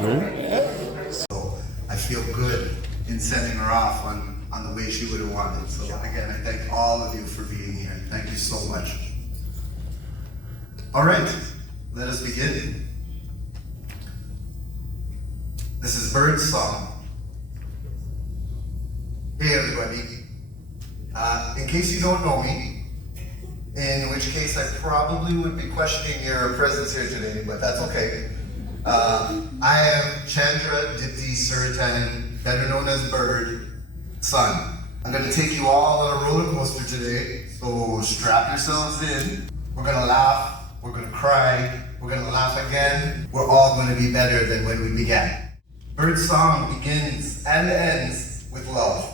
So I feel good in sending her off on the way she would have wanted. So again, I thank all of you for being here. Thank you so much. All right, let us begin. This is Bird's song. Hey everybody. In case you don't know me, in which case I probably would be questioning your presence here today, but that's okay. I am Chandra, Diptee, Seurattan, better known as Bird, son. I'm going to take you all on a roller coaster today, so strap yourselves in. We're going to laugh, we're going to cry, we're going to laugh again. We're all going to be better than when we began. Bird's song begins and ends with love.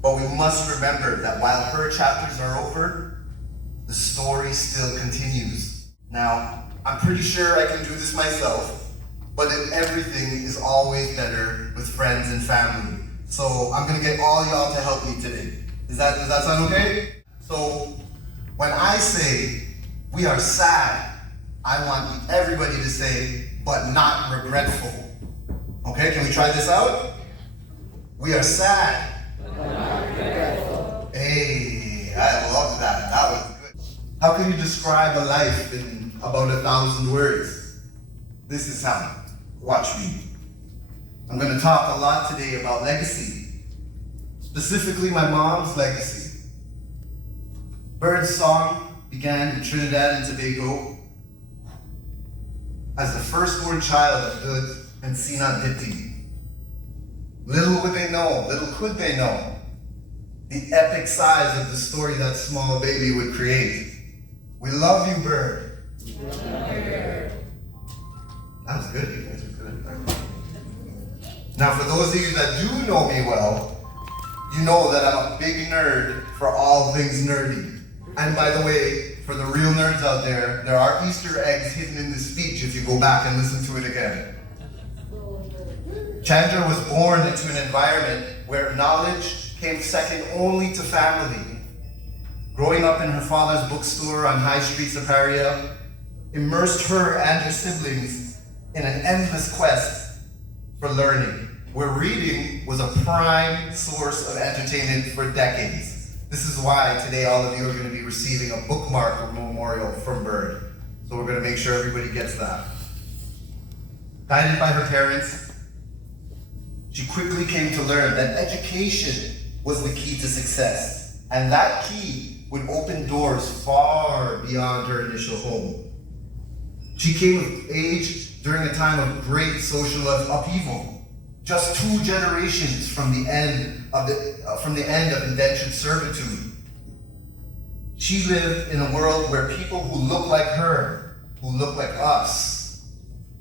But we must remember that while her chapters are over, the story still continues. Now, I'm pretty sure I can do this myself, but everything is always better with friends and family. So I'm gonna get all y'all to help me today. Does that sound okay? So when I say we are sad, I want everybody to say, but not regretful. Okay, can we try this out? We are sad. Hey, I love that. That was good. How can you describe a life in about 1,000 words? This is how. Watch me. I'm going to talk a lot today about legacy. Specifically, my mom's legacy. Bird's song began in Trinidad and Tobago as the firstborn child of Good and Sina Diptee. Little would they know, little could they know, the epic size of the story that small baby would create. We love you, Bird. That was good, you guys are good. Now, for those of you that do know me well, you know that I'm a big nerd for all things nerdy. And by the way, for the real nerds out there are Easter eggs hidden in this speech if you go back and listen to it again. Chandra was born into an environment where knowledge came second only to family. Growing up in her father's bookstore on High Street, Superior, immersed her and her siblings in an endless quest for learning, where reading was a prime source of entertainment for decades. This is why today all of you are going to be receiving a bookmark or memorial from Bird. So we're going to make sure everybody gets that. Guided by her parents, she quickly came to learn that education was the key to success, and that key would open doors far beyond her initial home. She came of age during a time of great social upheaval, just 2 generations from the end of indentured servitude. She lived in a world where people who look like her, who look like us,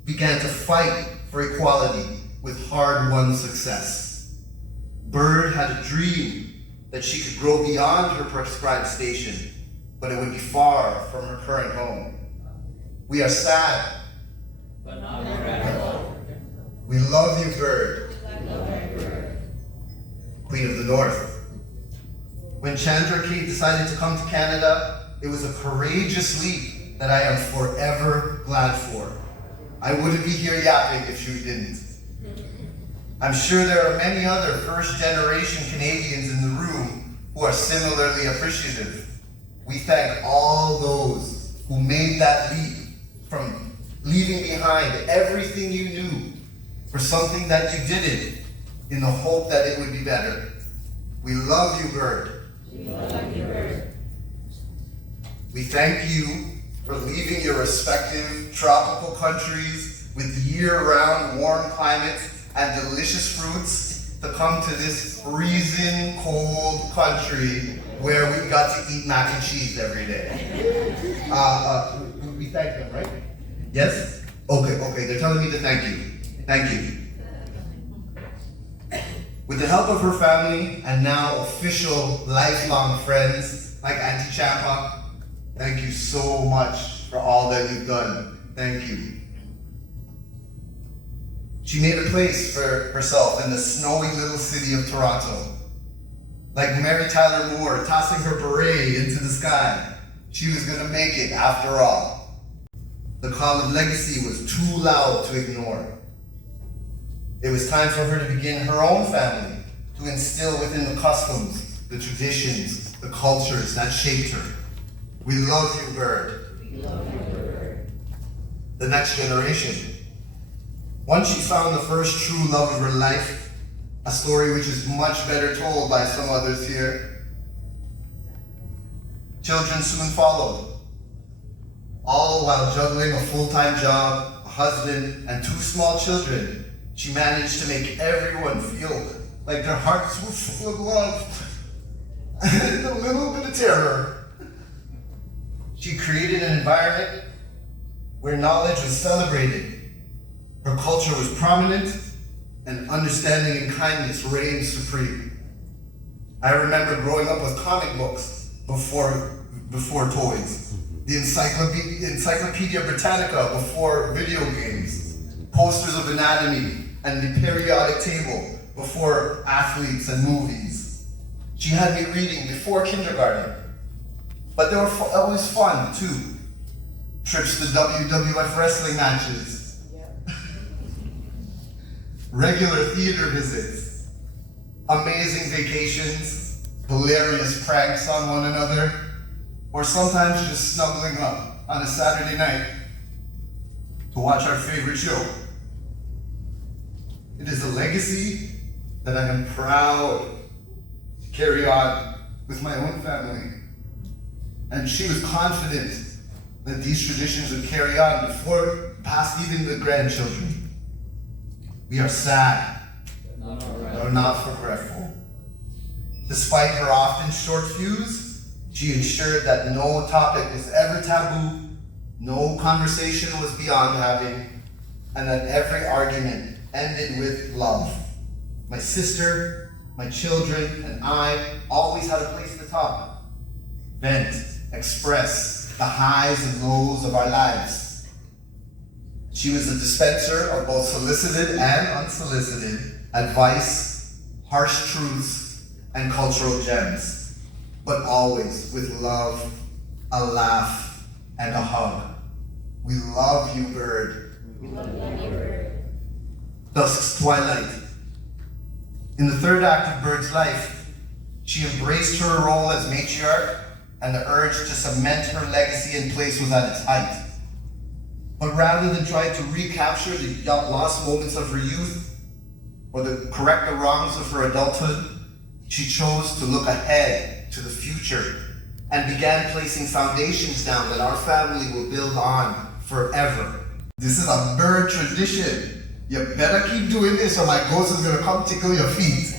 began to fight for equality with hard-won success. Bird had a dream that she could grow beyond her prescribed station, but it would be far from her current home. We are sad, but not regretful. We love you, Bird. Queen of the North. When Chandra decided to come to Canada, it was a courageous leap that I am forever glad for. I wouldn't be here yapping if you didn't. I'm sure there are many other first-generation Canadians in the room who are similarly appreciative. We thank all those who made that leap from leaving behind everything you knew for something that you did in the hope that it would be better. We love you, Bird. We love you, Bird. We thank you for leaving your respective tropical countries with year-round warm climates and delicious fruits to come to this freezing cold country where we got to eat mac and cheese every day. We thank them, right? Yes? Okay, they're telling me to thank you. Thank you. With the help of her family and now official lifelong friends like Auntie Champa, thank you so much for all that you've done. Thank you. She made a place for herself in the snowy little city of Toronto. Like Mary Tyler Moore tossing her beret into the sky, she was going to make it after all. The call of legacy was too loud to ignore. It was time for her to begin her own family, to instill within the customs, the traditions, the cultures that shaped her. We love you, Bird. We love you, Bird. The next generation. Once she found the first true love of her life, a story which is much better told by some others here, children soon followed, all while juggling a full-time job, a husband, and 2 small children. She managed to make everyone feel like their hearts were full of love and a little bit of terror. She created an environment where knowledge was celebrated, her culture was prominent, and understanding and kindness reigned supreme. I remember growing up with comic books before toys, the Encyclopedia Britannica before video games, posters of anatomy, and the periodic table before athletes and movies. She had me reading before kindergarten, but they were always fun too. Trips to WWF wrestling matches, regular theater visits, amazing vacations, hilarious pranks on one another, or sometimes just snuggling up on a Saturday night to watch our favorite show. It is a legacy that I am proud to carry on with my own family. And she was confident that these traditions would carry on past even the grandchildren. We are sad, but not regretful. Despite her often short fuse, she ensured that no topic was ever taboo, no conversation was beyond having, and that every argument ended with love. My sister, my children, and I always had a place to talk, vent, express the highs and lows of our lives. She was a dispenser of both solicited and unsolicited advice, harsh truths, and cultural gems, but always with love, a laugh, and a hug. We love you, Bird. We love you, Bird. Dusk's twilight. In the third act of Bird's life, she embraced her role as matriarch, and the urge to cement her legacy in place was at its height. But rather than try to recapture the lost moments of her youth, or correct the wrongs of her adulthood, she chose to look ahead to the future and began placing foundations down that our family will build on forever. This is a Bird tradition. You better keep doing this or my ghost is gonna come tickle your feet.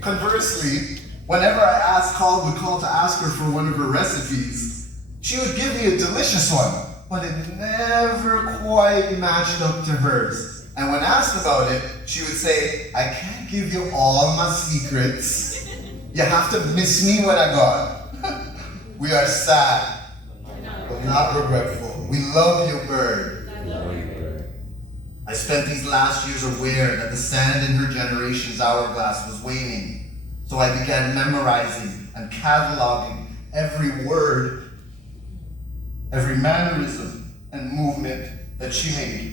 Conversely, whenever I would call to ask her for one of her recipes, she would give me a delicious one, but it never quite matched up to hers. And when asked about it, she would say, I can't give you all my secrets. You have to miss me when I gone. We are sad, but not regretful. We love you, Bird. I spent these last years aware that the sand in her generation's hourglass was waning. So I began memorizing and cataloging every word, every mannerism and movement that she made.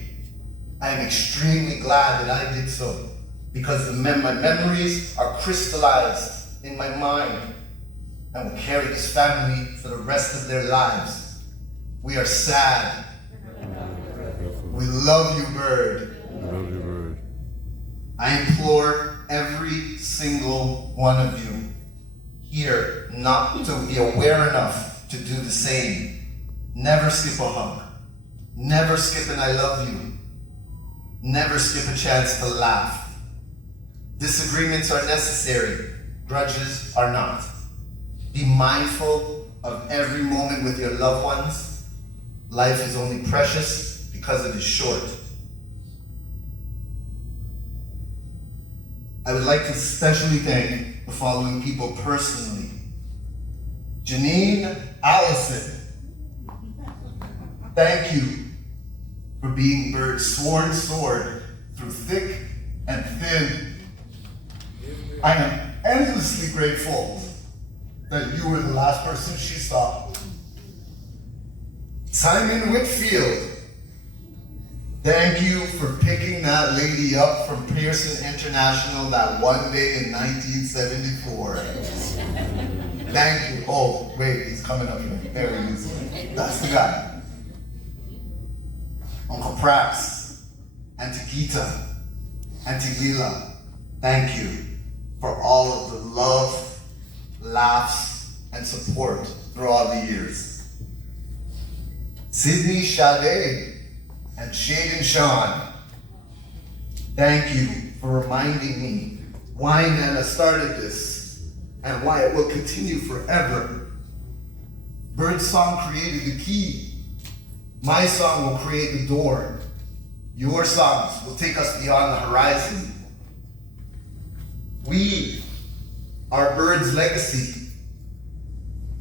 I am extremely glad that I did so, because my memories are crystallized in my mind and will carry this family for the rest of their lives. We are sad. We love you, Bird. Love you, Bird. I implore every single one of you here not to be aware enough to do the same. Never skip a hug. Never skip an I love you. Never skip a chance to laugh. Disagreements are necessary. Grudges are not. Be mindful of every moment with your loved ones. Life is only precious because it is short. I would like to especially thank the following people personally. Janine Allison, thank you for being Bird's sworn sword through thick and thin. I am endlessly grateful that you were the last person she saw. Simon Whitfield, thank you for picking that lady up from Pearson International that one day in 1974. Thank you. Oh, wait, he's coming up here. There he is. That's the guy. Uncle Prax, Auntie Gita, Auntie Lila, thank you for all of the love, laughs, and support throughout the years. Sydney Sade and Shaden Sean, thank you for reminding me why Nana started this and why it will continue forever. Birdsong created the key. My song will create the door. Your songs will take us beyond the horizon. We are Bird's legacy,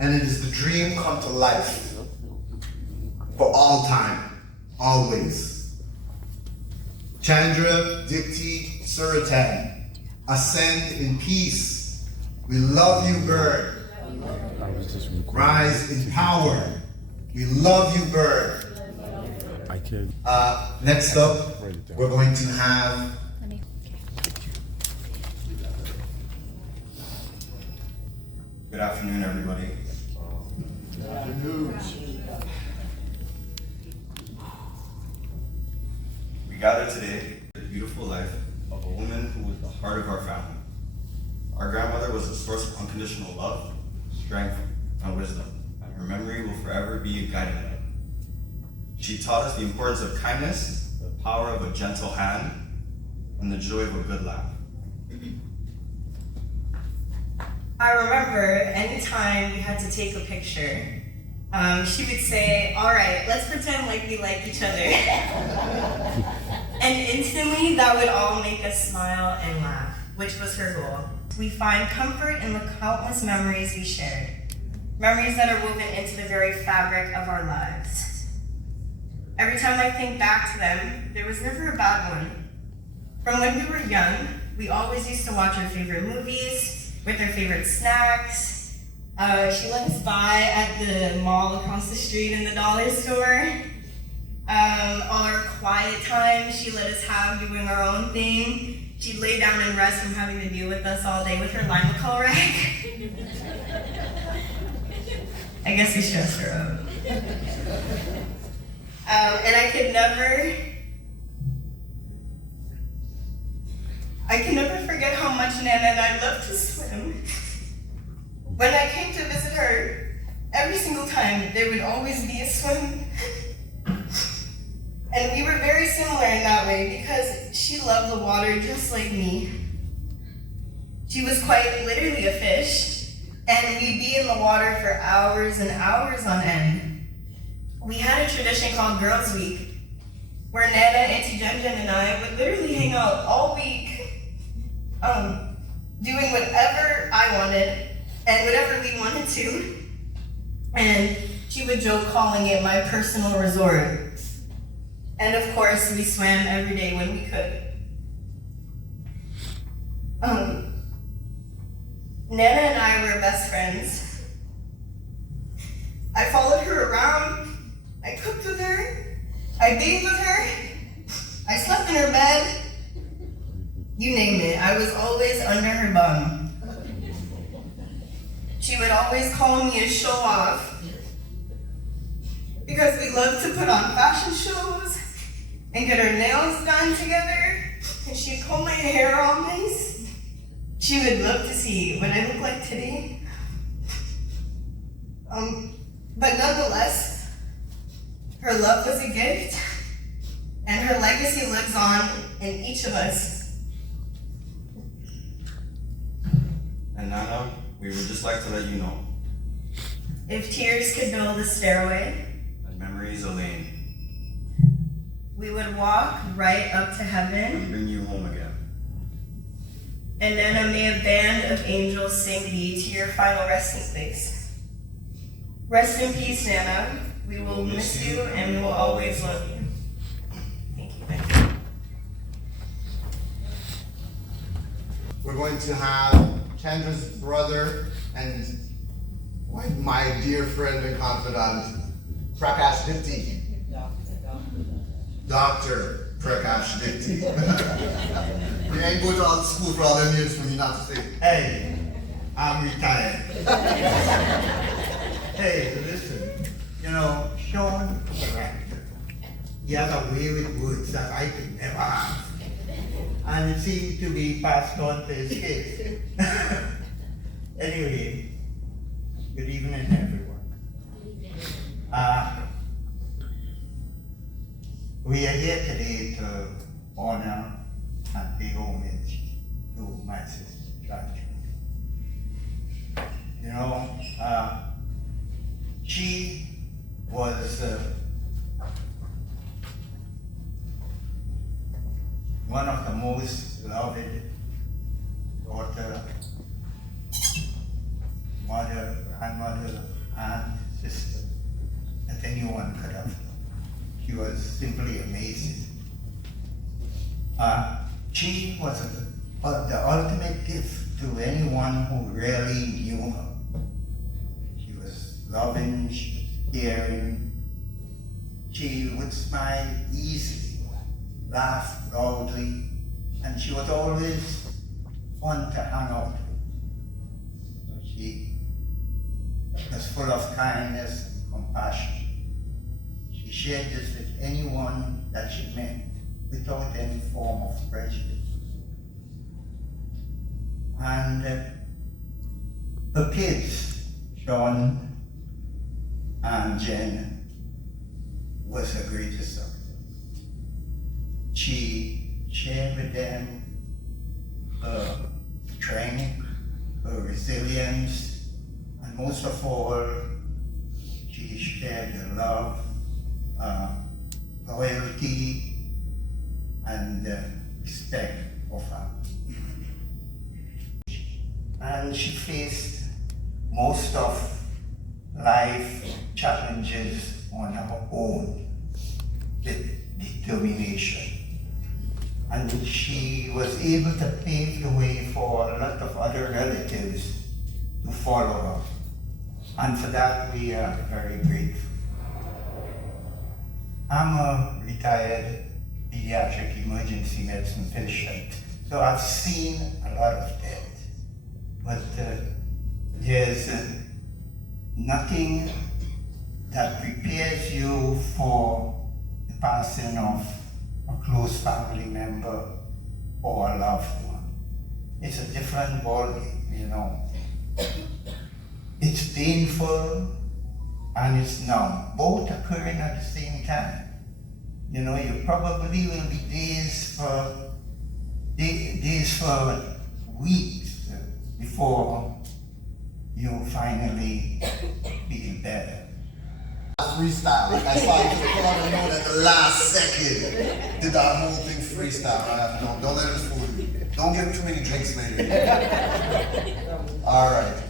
and it is the dream come to life for all time, always. Chandra, Diptee, Seurattan, ascend in peace. We love you, Bird. Rise in power. We love you, Bird. Next up, we're going to have good afternoon, everybody. Good afternoon. We gather today for the beautiful life of a woman who was the heart of our family. Our grandmother was a source of unconditional love, strength, and wisdom, and her memory will forever be a guiding light. She taught us the importance of kindness, the power of a gentle hand, and the joy of a good laugh. I remember anytime we had to take a picture, she would say, "All right, let's pretend like we like each other." And instantly that would all make us smile and laugh, which was her goal. We find comfort in the countless memories we shared, memories that are woven into the very fabric of our lives. Every time I think back to them, there was never a bad one. From when we were young, we always used to watch our favorite movies with our favorite snacks. She let us buy at the mall across the street in the dollar store. All our quiet time, she let us have doing our own thing. She'd lay down and rest from having to deal with us all day with her Limacal rack. I guess we stressed her out. And I could never forget how much Nana and I loved to swim. When I came to visit her, every single time there would always be a swim. And we were very similar in that way because she loved the water just like me. She was quite literally a fish, and we'd be in the water for hours and hours on end. We had a tradition called Girls Week, where Nana, Auntie Jen and I would literally hang out all week, doing whatever I wanted and whatever we wanted to. And she would joke calling it my personal resort. And of course, we swam every day when we could. Nana and I were best friends. I followed her around. I cooked with her, I bathed with her, I slept in her bed, you name it, I was always under her bum. She would always call me a show-off because we loved to put on fashion shows and get our nails done together, and she'd comb my hair all nice. She would love to see what I look like today. But nonetheless, her love was a gift, and her legacy lives on in each of us. And Nana, we would just like to let you know. If tears could build a stairway, And memories a lane. We would walk right up to And heaven, bring you home again. and then may a band of angels sing thee to your final resting place. Rest in peace, Nana. We will miss you, and we will always love you. Thank you. We're going to have Chandra's brother and my dear friend and confidant, Prakash Diptee. Dr. Prakash Diptee. You ain't go to all the school for all them years for me not to say, hey, I'm retired. Hey, listen, you know, Sean was a actor. He has a way with words that I could never have. And it seemed to be passed on to his kids. Anyway, good evening, everyone. We are here today to honor and pay homage to my sister, Chandra. You know, she was one of the most loved daughter, mother, grandmother, aunt, sister that anyone could have. She was simply amazing. She was the ultimate gift to anyone who really knew her. She was loving, she was caring. She would smile easily, laugh loudly, and she was always fun to hang out with. She was full of kindness and compassion. She shared this with anyone that she met without any form of prejudice. And her kids, Sean and Jen, was her greatest success. She shared with them her training, her resilience, and most of all, she shared her love, loyalty, and respect for family. And she faced most of life challenges on her own with determination. And she was able to pave the way for a lot of other relatives to follow her. And for that, we are very grateful. I'm a retired pediatric emergency medicine patient, so I've seen a lot of death. But there's nothing that prepares you for the passing of a close family member or a loved one. It's a different ballgame, you know. It's painful and it's numb, both occurring at the same time. You know, you probably will be days for weeks before you finally feel better. Freestyle. Like I saw you pull out and know that the last second did that whole thing freestyle. No, don't let it fool you. Don't get too many drinks later. All right.